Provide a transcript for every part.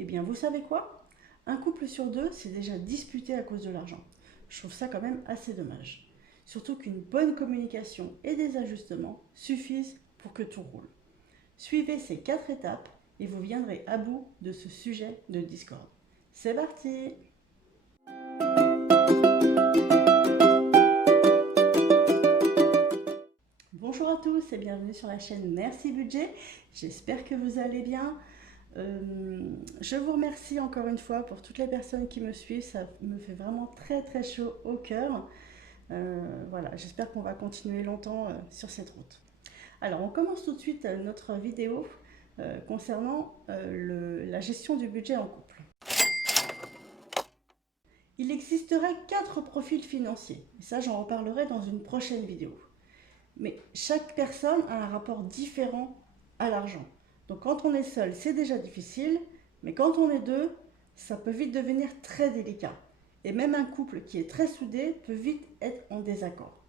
Eh bien, vous savez quoi? Un couple sur deux s'est déjà disputé à cause de l'argent. Je trouve ça quand même assez dommage. Surtout qu'une bonne communication et des ajustements suffisent pour que tout roule. Suivez ces 4 étapes et vous viendrez à bout de ce sujet de discorde. C'est parti! Bonjour à tous et bienvenue sur la chaîne Merci Budget. J'espère que vous allez bien. Je vous remercie encore une fois pour toutes les personnes qui me suivent. Ça me fait vraiment très chaud au cœur. Voilà, j'espère qu'on va continuer longtemps sur cette route. Alors, on commence tout de suite notre vidéo concernant la gestion du budget en couple. Il existerait 4 profils financiers. Et ça, j'en reparlerai dans une prochaine vidéo. Mais chaque personne a un rapport différent à l'argent. Donc quand on est seul, c'est déjà difficile, mais quand on est deux, ça peut vite devenir très délicat. Et même un couple qui est très soudé peut vite être en désaccord.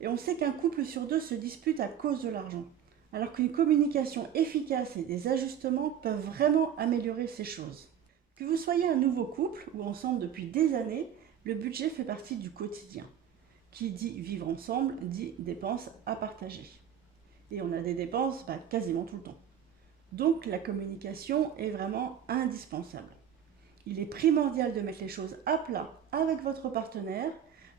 Et on sait qu'un couple sur deux se dispute à cause de l'argent, alors qu'une communication efficace et des ajustements peuvent vraiment améliorer ces choses. Que vous soyez un nouveau couple ou ensemble depuis des années, le budget fait partie du quotidien. Qui dit vivre ensemble dit dépenses à partager. Et on a des dépenses quasiment tout le temps. Donc la communication est vraiment indispensable. Il est primordial de mettre les choses à plat avec votre partenaire,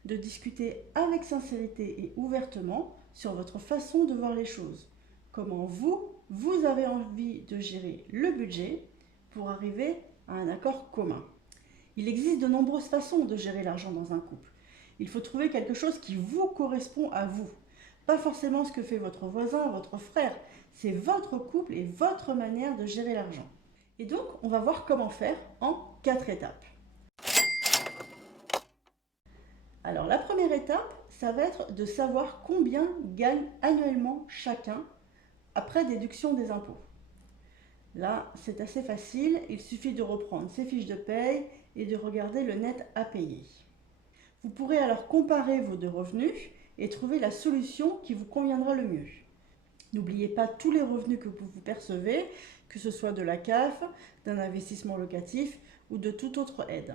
de discuter avec sincérité et ouvertement sur votre façon de voir les choses. Comment vous avez envie de gérer le budget pour arriver à un accord commun. Il existe de nombreuses façons de gérer l'argent dans un couple. Il faut trouver quelque chose qui vous correspond à vous. Pas forcément ce que fait votre voisin, votre frère. C'est votre couple et votre manière de gérer l'argent. Et donc, on va voir comment faire en 4 étapes. Alors, la première étape, ça va être de savoir combien gagne annuellement chacun après déduction des impôts. Là, c'est assez facile. Il suffit de reprendre ses fiches de paye et de regarder le net à payer. Vous pourrez alors comparer vos deux revenus et trouver la solution qui vous conviendra le mieux. N'oubliez pas tous les revenus que vous percevez, que ce soit de la CAF, d'un investissement locatif ou de toute autre aide.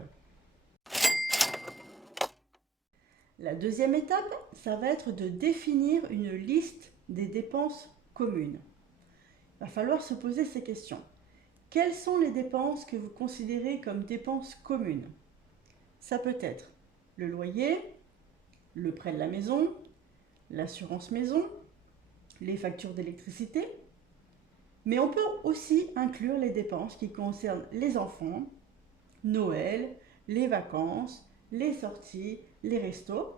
La deuxième étape, ça va être de définir une liste des dépenses communes. Il va falloir se poser ces questions. Quelles sont les dépenses que vous considérez comme dépenses communes? Ça peut être le loyer, le prêt de la maison, l'assurance maison, les factures d'électricité, mais on peut aussi inclure les dépenses qui concernent les enfants, Noël, les vacances, les sorties, les restos.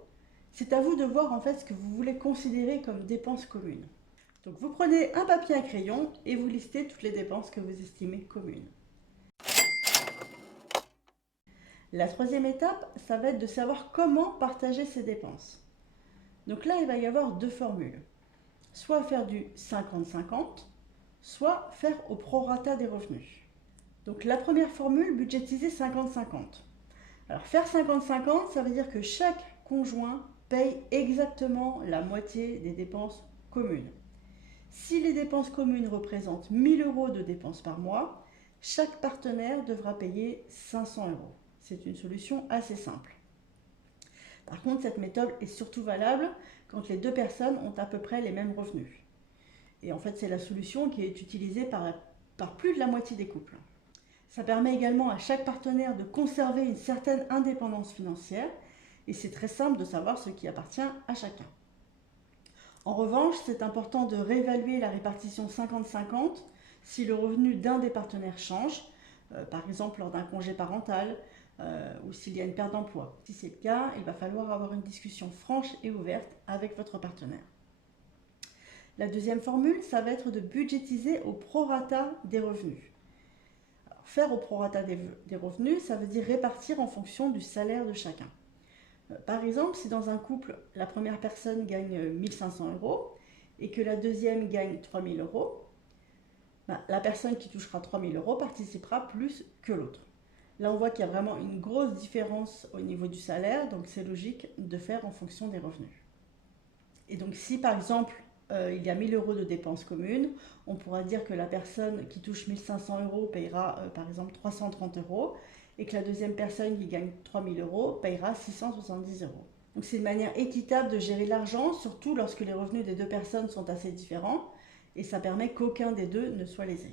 C'est à vous de voir en fait ce que vous voulez considérer comme dépenses communes. Donc vous prenez un papier et un crayon et vous listez toutes les dépenses que vous estimez communes. La troisième étape, ça va être de savoir comment partager ces dépenses. Donc là, il va y avoir 2 formules. Soit faire du 50-50, soit faire au prorata des revenus. Donc la première formule, budgétiser 50-50. Alors faire 50-50, ça veut dire que chaque conjoint paye exactement la moitié des dépenses communes. Si les dépenses communes représentent 1 000 € de dépenses par mois, chaque partenaire devra payer 500 €. C'est une solution assez simple. Par contre, cette méthode est surtout valable quand les deux personnes ont à peu près les mêmes revenus. Et en fait, c'est la solution qui est utilisée par plus de la moitié des couples. Ça permet également à chaque partenaire de conserver une certaine indépendance financière et c'est très simple de savoir ce qui appartient à chacun. En revanche, c'est important de réévaluer la répartition 50-50 si le revenu d'un des partenaires change, par exemple lors d'un congé parental ou s'il y a une perte d'emploi. Si c'est le cas, il va falloir avoir une discussion franche et ouverte avec votre partenaire. La deuxième formule, ça va être de budgétiser au prorata des revenus. Alors, faire au prorata des revenus, ça veut dire répartir en fonction du salaire de chacun. Par exemple, si dans un couple, la première personne gagne 1 500 € et que la deuxième gagne 3 000 €, la personne qui touchera 3 000 € participera plus que l'autre. Là, on voit qu'il y a vraiment une grosse différence au niveau du salaire, donc c'est logique de faire en fonction des revenus. Et donc, si par exemple, il y a 1000 euros de dépenses communes, on pourra dire que la personne qui touche 1500 euros payera par exemple 330 euros et que la deuxième personne qui gagne 3000 euros payera 670 euros. Donc c'est une manière équitable de gérer l'argent, surtout lorsque les revenus des deux personnes sont assez différents et ça permet qu'aucun des deux ne soit lésé.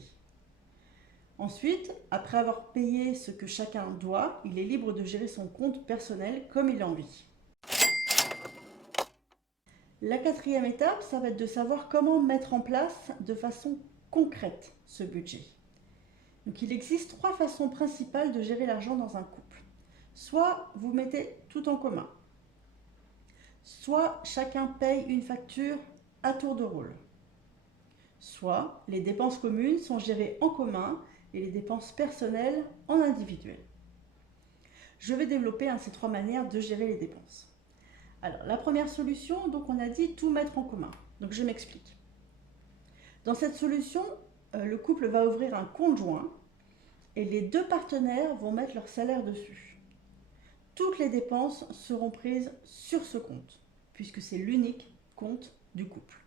Ensuite, après avoir payé ce que chacun doit, il est libre de gérer son compte personnel comme il a envie. La quatrième étape, ça va être de savoir comment mettre en place de façon concrète ce budget. Donc il existe 3 façons principales de gérer l'argent dans un couple. Soit vous mettez tout en commun, soit chacun paye une facture à tour de rôle, soit les dépenses communes sont gérées en commun et les dépenses personnelles en individuel. Je vais développer ces 3 manières de gérer les dépenses. Alors, la première solution, donc on a dit tout mettre en commun. Donc je m'explique. Dans cette solution, le couple va ouvrir un compte joint et les deux partenaires vont mettre leur salaire dessus. Toutes les dépenses seront prises sur ce compte, puisque c'est l'unique compte du couple.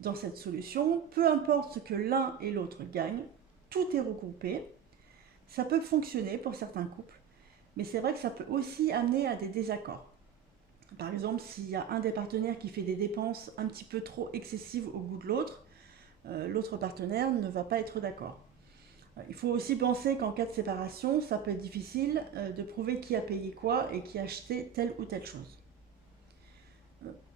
Dans cette solution, peu importe ce que l'un et l'autre gagnent, tout est regroupé. Ça peut fonctionner pour certains couples, mais c'est vrai que ça peut aussi amener à des désaccords. Par exemple, s'il y a un des partenaires qui fait des dépenses un petit peu trop excessives au goût de l'autre, l'autre partenaire ne va pas être d'accord. Il faut aussi penser qu'en cas de séparation, ça peut être difficile de prouver qui a payé quoi et qui a acheté telle ou telle chose.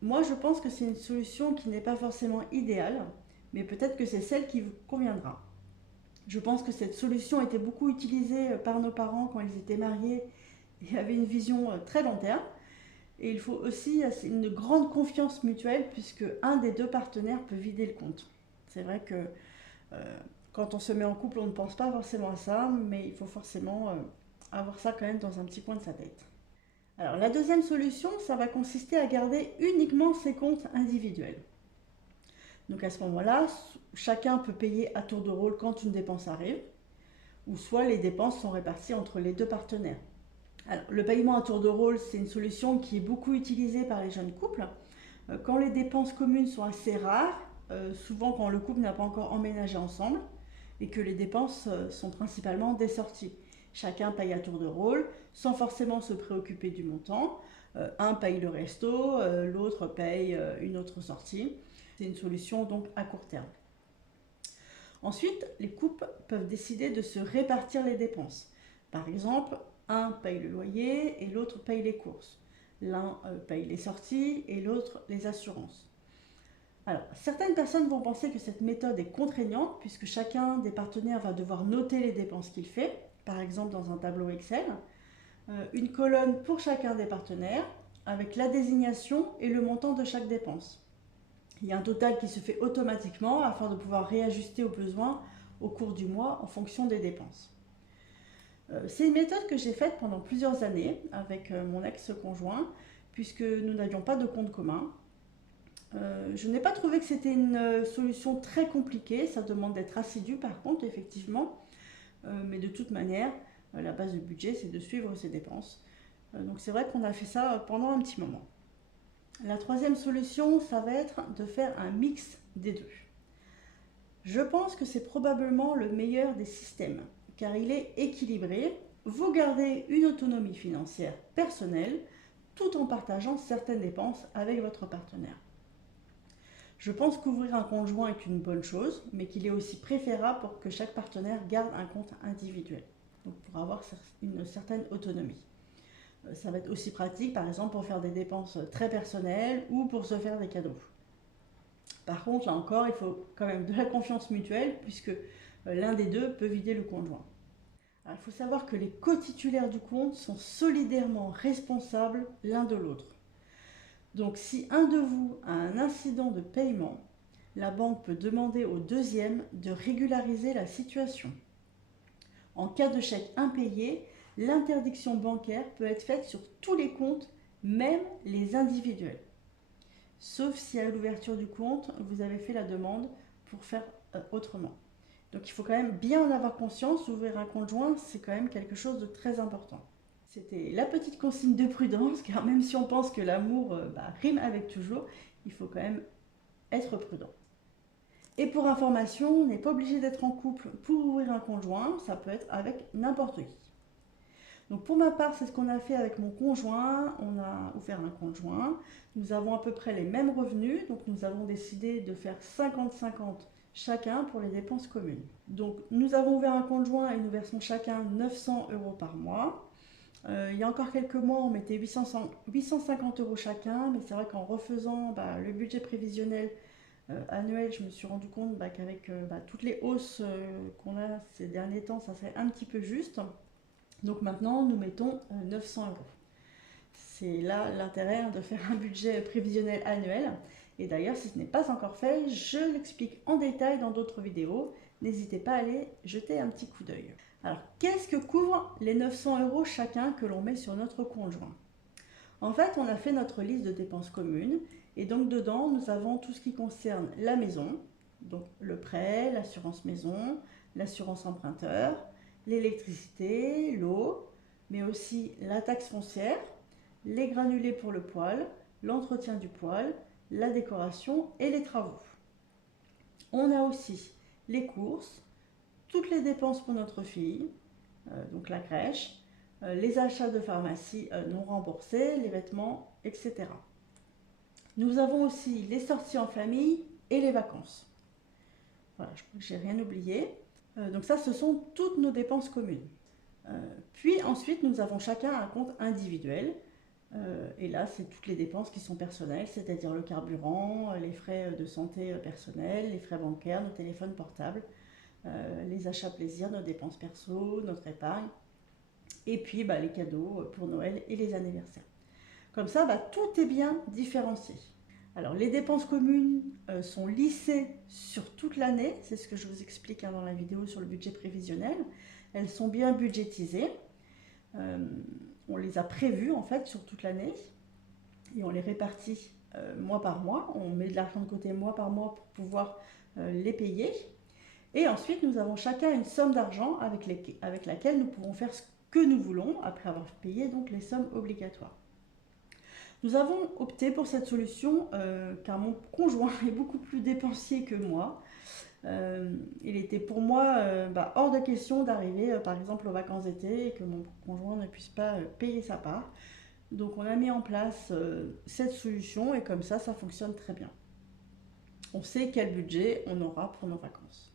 Moi, je pense que c'est une solution qui n'est pas forcément idéale, mais peut-être que c'est celle qui vous conviendra. Je pense que cette solution était beaucoup utilisée par nos parents quand ils étaient mariés et avaient une vision très long terme. Et il faut aussi une grande confiance mutuelle puisque un des deux partenaires peut vider le compte. C'est vrai que quand on se met en couple, on ne pense pas forcément à ça, mais il faut forcément avoir ça quand même dans un petit coin de sa tête. Alors la deuxième solution, ça va consister à garder uniquement ses comptes individuels. Donc à ce moment-là, chacun peut payer à tour de rôle quand une dépense arrive, ou soit les dépenses sont réparties entre les deux partenaires. Alors, le paiement à tour de rôle, c'est une solution qui est beaucoup utilisée par les jeunes couples. Quand les dépenses communes sont assez rares, souvent quand le couple n'a pas encore emménagé ensemble, et que les dépenses sont principalement des sorties. Chacun paye à tour de rôle, sans forcément se préoccuper du montant. Un paye le resto, l'autre paye une autre sortie. C'est une solution donc à court terme. Ensuite, les couples peuvent décider de se répartir les dépenses. Par exemple, un paye le loyer et l'autre paye les courses. L'un paye les sorties et l'autre les assurances. Alors, certaines personnes vont penser que cette méthode est contraignante puisque chacun des partenaires va devoir noter les dépenses qu'il fait, par exemple dans un tableau Excel, une colonne pour chacun des partenaires avec la désignation et le montant de chaque dépense. Il y a un total qui se fait automatiquement afin de pouvoir réajuster au besoin au cours du mois en fonction des dépenses. C'est une méthode que j'ai faite pendant plusieurs années avec mon ex-conjoint puisque nous n'avions pas de compte commun. Je n'ai pas trouvé que c'était une solution très compliquée, ça demande d'être assidu par contre effectivement, mais de toute manière la base du budget c'est de suivre ses dépenses. Donc c'est vrai qu'on a fait ça pendant un petit moment. La troisième solution, ça va être de faire un mix des deux. Je pense que c'est probablement le meilleur des systèmes, car il est équilibré. Vous gardez une autonomie financière personnelle, tout en partageant certaines dépenses avec votre partenaire. Je pense qu'ouvrir un compte joint est une bonne chose, mais qu'il est aussi préférable pour que chaque partenaire garde un compte individuel, donc pour avoir une certaine autonomie. Ça va être aussi pratique, par exemple, pour faire des dépenses très personnelles ou pour se faire des cadeaux. Par contre, là encore, il faut quand même de la confiance mutuelle puisque l'un des deux peut vider le compte joint. Alors, il faut savoir que les co-titulaires du compte sont solidairement responsables l'un de l'autre. Donc, si un de vous a un incident de paiement, la banque peut demander au deuxième de régulariser la situation. En cas de chèque impayé, l'interdiction bancaire peut être faite sur tous les comptes, même les individuels. Sauf si à l'ouverture du compte, vous avez fait la demande pour faire autrement. Donc il faut quand même bien en avoir conscience, ouvrir un compte joint, c'est quand même quelque chose de très important. C'était la petite consigne de prudence, car même si on pense que l'amour rime avec toujours, il faut quand même être prudent. Et pour information, on n'est pas obligé d'être en couple pour ouvrir un conjoint, ça peut être avec n'importe qui. Donc pour ma part, c'est ce qu'on a fait avec mon conjoint, on a ouvert un conjoint, nous avons à peu près les mêmes revenus, donc nous avons décidé de faire 50-50 chacun pour les dépenses communes. Donc nous avons ouvert un conjoint et nous versons chacun 900 € par mois. Il y a encore quelques mois, on mettait 850 € chacun, mais c'est vrai qu'en refaisant le budget prévisionnel annuel, je me suis rendu compte qu'avec toutes les hausses qu'on a ces derniers temps, ça serait un petit peu juste. Donc maintenant, nous mettons 900 €. C'est là l'intérêt de faire un budget prévisionnel annuel. Et d'ailleurs, si ce n'est pas encore fait, je l'explique en détail dans d'autres vidéos. N'hésitez pas à aller jeter un petit coup d'œil. Alors, qu'est-ce que couvrent les 900 € chacun que l'on met sur notre conjoint? En fait, on a fait notre liste de dépenses communes. Et donc, dedans, nous avons tout ce qui concerne la maison, donc le prêt, l'assurance maison, l'assurance emprunteur, l'électricité, l'eau, mais aussi la taxe foncière, les granulés pour le poêle, l'entretien du poêle, la décoration et les travaux. On a aussi les courses, toutes les dépenses pour notre fille, donc la crèche, les achats de pharmacie non remboursés, les vêtements, etc. Nous avons aussi les sorties en famille et les vacances. Voilà, je crois que j'ai rien oublié. Donc ça, ce sont toutes nos dépenses communes. Puis ensuite, nous avons chacun un compte individuel. Et là, c'est toutes les dépenses qui sont personnelles, c'est-à-dire le carburant, les frais de santé personnels, les frais bancaires, nos téléphones portables, les achats plaisir, nos dépenses perso, notre épargne, et puis les cadeaux pour Noël et les anniversaires. Comme ça, tout est bien différencié. Alors, les dépenses communes sont lissées sur toute l'année, c'est ce que je vous explique dans la vidéo sur le budget prévisionnel. Elles sont bien budgétisées. On les a prévues en fait sur toute l'année et on les répartit mois par mois. On met de l'argent de côté mois par mois pour pouvoir les payer. Et ensuite, nous avons chacun une somme d'argent avec laquelle nous pouvons faire ce que nous voulons après avoir payé donc les sommes obligatoires. Nous avons opté pour cette solution car mon conjoint est beaucoup plus dépensier que moi. Il était pour moi hors de question d'arriver par exemple aux vacances d'été et que mon conjoint ne puisse pas payer sa part. Donc on a mis en place cette solution et comme ça fonctionne très bien. On sait quel budget on aura pour nos vacances.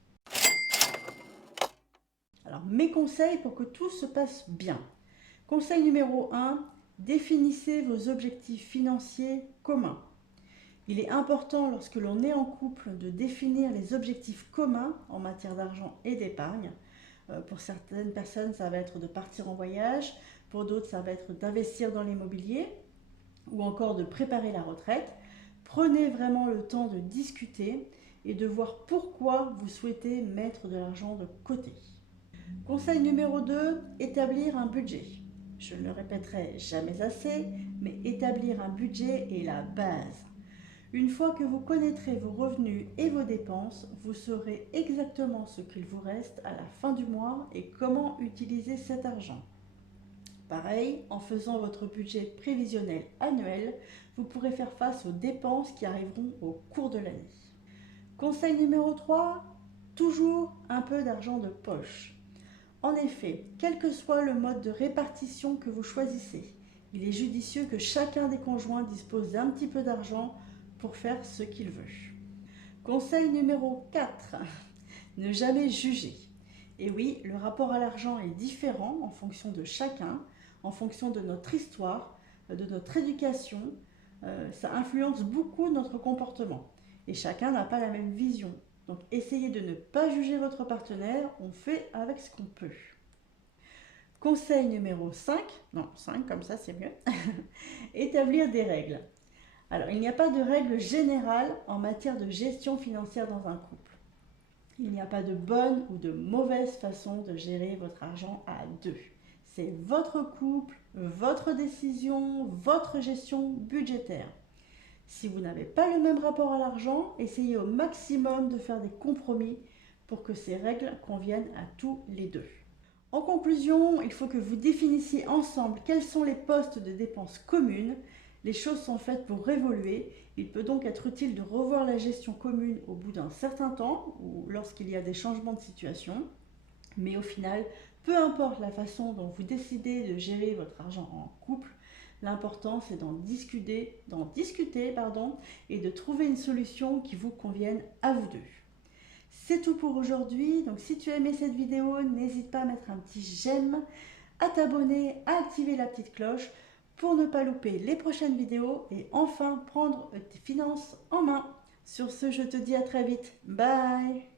Alors mes conseils pour que tout se passe bien. Conseil numéro 1, définissez vos objectifs financiers communs. Il est important lorsque l'on est en couple de définir les objectifs communs en matière d'argent et d'épargne. Pour certaines personnes, ça va être de partir en voyage, pour d'autres, ça va être d'investir dans l'immobilier ou encore de préparer la retraite. Prenez vraiment le temps de discuter et de voir pourquoi vous souhaitez mettre de l'argent de côté. Conseil numéro 2, établir un budget. Je ne le répéterai jamais assez, mais établir un budget est la base. Une fois que vous connaîtrez vos revenus et vos dépenses, vous saurez exactement ce qu'il vous reste à la fin du mois et comment utiliser cet argent. Pareil, en faisant votre budget prévisionnel annuel, vous pourrez faire face aux dépenses qui arriveront au cours de l'année. Conseil numéro 3, toujours un peu d'argent de poche. En effet, quel que soit le mode de répartition que vous choisissez, il est judicieux que chacun des conjoints dispose d'un petit peu d'argent pour faire ce qu'il veut. Conseil numéro 4, ne jamais juger. Et oui, le rapport à l'argent est différent en fonction de chacun, en fonction de notre histoire, de notre éducation. Ça influence beaucoup notre comportement et chacun n'a pas la même vision. Donc essayez de ne pas juger votre partenaire, on fait avec ce qu'on peut. Conseil numéro 5, non 5 comme ça c'est mieux, établir des règles. Alors il n'y a pas de règle générale en matière de gestion financière dans un couple. Il n'y a pas de bonne ou de mauvaise façon de gérer votre argent à deux. C'est votre couple, votre décision, votre gestion budgétaire. Si vous n'avez pas le même rapport à l'argent, essayez au maximum de faire des compromis pour que ces règles conviennent à tous les deux. En conclusion, il faut que vous définissiez ensemble quels sont les postes de dépenses communes, Les choses sont faites pour évoluer. Il peut donc être utile de revoir la gestion commune au bout d'un certain temps ou lorsqu'il y a des changements de situation. Mais au final, peu importe la façon dont vous décidez de gérer votre argent en couple, l'important c'est d'en discuter, et de trouver une solution qui vous convienne à vous deux. C'est tout pour aujourd'hui. Donc si tu as aimé cette vidéo, n'hésite pas à mettre un petit j'aime, à t'abonner, à activer la petite cloche pour ne pas louper les prochaines vidéos et enfin prendre tes finances en main. Sur ce, je te dis à très vite. Bye!